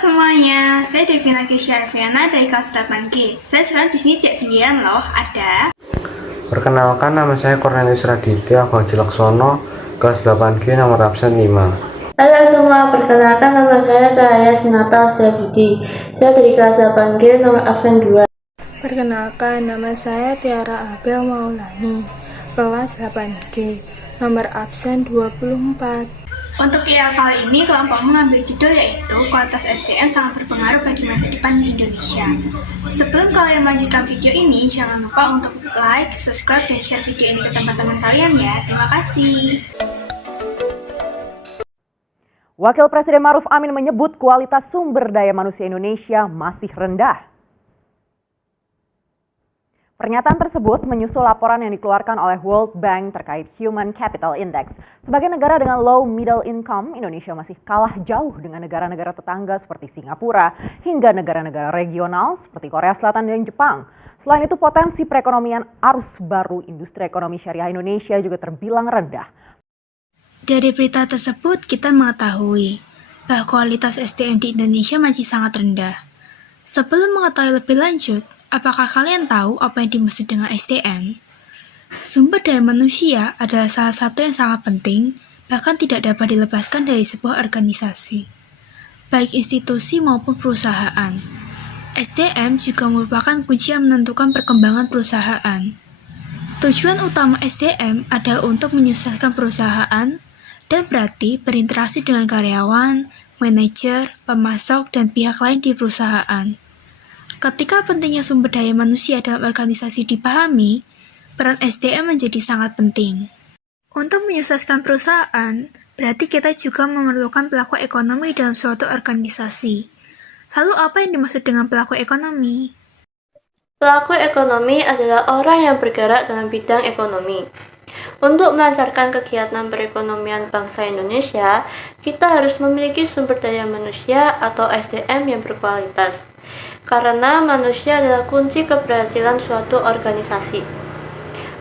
semuanya, saya Devina Kesha Arviana dari kelas 8G. Saya sekarang di sini tidak sendirian loh, ada... Perkenalkan, nama saya Cornelis Raditya Bagji Laksono, kelas 8G nomor absen 5. Halo semua, perkenalkan nama saya Cahaya Sinata Asyafidi. Saya dari kelas 8G nomor absen 2. Perkenalkan, nama saya Tiara Abel Maulani, kelas 8G, nomor absen 24. Untuk IEL kali ini, kelompok mengambil judul yaitu Kualitas SDM sangat berpengaruh bagi masa depan di Indonesia. Sebelum kalian melanjutkan video ini, jangan lupa untuk like, subscribe, dan share video ini ke teman-teman kalian ya. Terima kasih. Wakil Presiden Ma'ruf Amin menyebut kualitas sumber daya manusia Indonesia masih rendah. Pernyataan tersebut menyusul laporan yang dikeluarkan oleh World Bank terkait Human Capital Index. Sebagai negara dengan low middle income, Indonesia masih kalah jauh dengan negara-negara tetangga seperti Singapura hingga negara-negara regional seperti Korea Selatan dan Jepang. Selain itu, potensi perekonomian arus baru industri ekonomi syariah Indonesia juga terbilang rendah. Dari berita tersebut, kita mengetahui bahwa kualitas SDM di Indonesia masih sangat rendah. Sebelum mengetahui lebih lanjut, apakah kalian tahu apa yang dimaksud dengan SDM? Sumber daya manusia adalah salah satu yang sangat penting, bahkan tidak dapat dilepaskan dari sebuah organisasi, baik institusi maupun perusahaan. SDM juga merupakan kunci yang menentukan perkembangan perusahaan. Tujuan utama SDM adalah untuk menyukseskan perusahaan dan berarti berinteraksi dengan karyawan, manajer, pemasok, dan pihak lain di perusahaan. Ketika pentingnya sumber daya manusia dalam organisasi dipahami, peran SDM menjadi sangat penting. Untuk menyukseskan perusahaan, berarti kita juga memerlukan pelaku ekonomi dalam suatu organisasi. Lalu apa yang dimaksud dengan pelaku ekonomi? Pelaku ekonomi adalah orang yang bergerak dalam bidang ekonomi. Untuk melancarkan kegiatan perekonomian bangsa Indonesia, kita harus memiliki sumber daya manusia atau SDM yang berkualitas. Karena manusia adalah kunci keberhasilan suatu organisasi.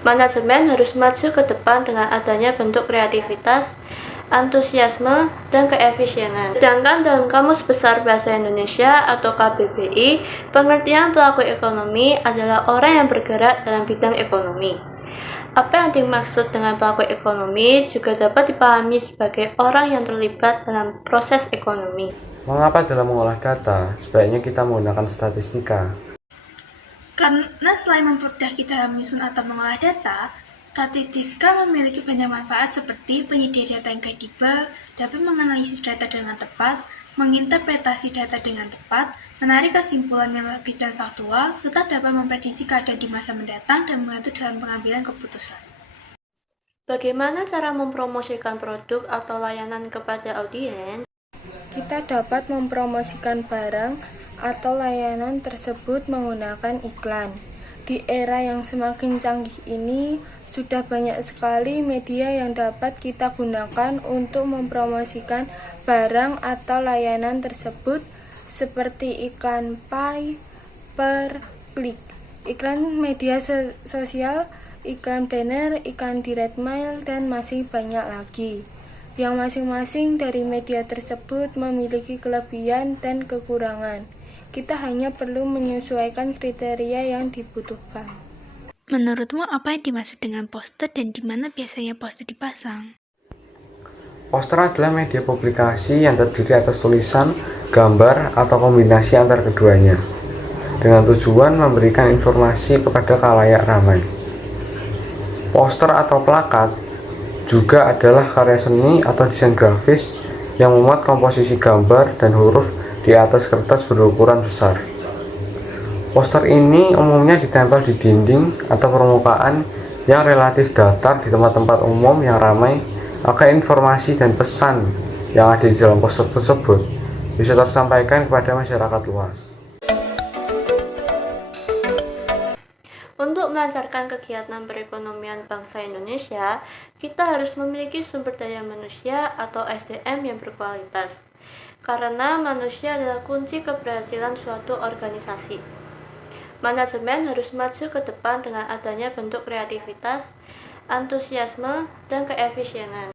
Manajemen harus maju ke depan dengan adanya bentuk kreativitas, antusiasme, dan keefisienan. Sedangkan dalam Kamus Besar Bahasa Indonesia atau KBBI, pengertian pelaku ekonomi adalah orang yang bergerak dalam bidang ekonomi. Apa yang dimaksud dengan pelaku ekonomi juga dapat dipahami sebagai orang yang terlibat dalam proses ekonomi. Mengapa dalam mengolah data, sebaiknya kita menggunakan statistika? Karena selain mempermudah kita dalam menyusun atau mengolah data, statistika memiliki banyak manfaat seperti penyedia data yang kredibel, dapat menganalisis data dengan tepat, menginterpretasi data dengan tepat, menarik kesimpulan yang logis dan faktual, serta dapat memprediksi keadaan di masa mendatang dan membantu dalam pengambilan keputusan. Bagaimana cara mempromosikan produk atau layanan kepada audiens? Kita dapat mempromosikan barang atau layanan tersebut menggunakan iklan. Di era yang semakin canggih ini, sudah banyak sekali media yang dapat kita gunakan untuk mempromosikan barang atau layanan tersebut, seperti iklan pay per klik, iklan media sosial, iklan banner, iklan direct mail, dan masih banyak lagi. Yang masing-masing dari media tersebut memiliki kelebihan dan kekurangan. Kita hanya perlu menyesuaikan kriteria yang dibutuhkan. Menurutmu apa yang dimaksud dengan poster dan di mana biasanya poster dipasang? Poster adalah media publikasi yang terdiri atas tulisan, gambar, atau kombinasi antara keduanya, dengan tujuan memberikan informasi kepada khalayak ramai. Poster atau plakat juga adalah karya seni atau desain grafis yang memuat komposisi gambar dan huruf di atas kertas berukuran besar. Poster ini umumnya ditempel di dinding atau permukaan yang relatif datar di tempat-tempat umum yang ramai agar informasi dan pesan yang ada di dalam poster tersebut bisa tersampaikan kepada masyarakat luas. Untuk melancarkan kegiatan perekonomian bangsa Indonesia, kita harus memiliki sumber daya manusia atau SDM yang berkualitas. Karena manusia adalah kunci keberhasilan suatu organisasi. Manajemen harus maju ke depan dengan adanya bentuk kreativitas, antusiasme, dan keefisienan.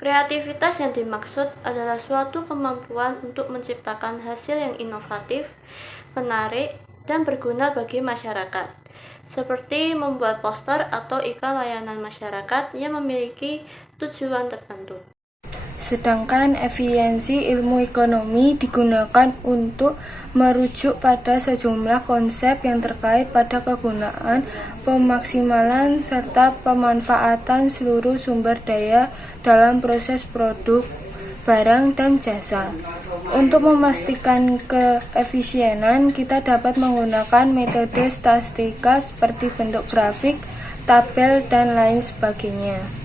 Kreativitas yang dimaksud adalah suatu kemampuan untuk menciptakan hasil yang inovatif, menarik, dan berguna bagi masyarakat, seperti membuat poster atau iklan layanan masyarakat yang memiliki tujuan tertentu. Sedangkan efisiensi ilmu ekonomi digunakan untuk merujuk pada sejumlah konsep yang terkait pada kegunaan, pemaksimalan, serta pemanfaatan seluruh sumber daya dalam proses produk, barang, dan jasa. Untuk memastikan keefisienan, kita dapat menggunakan metode statistika seperti bentuk grafik, tabel, dan lain sebagainya.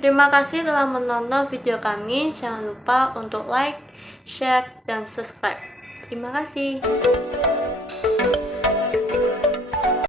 Terima kasih telah menonton video kami. Jangan lupa untuk like, share, dan subscribe. Terima kasih.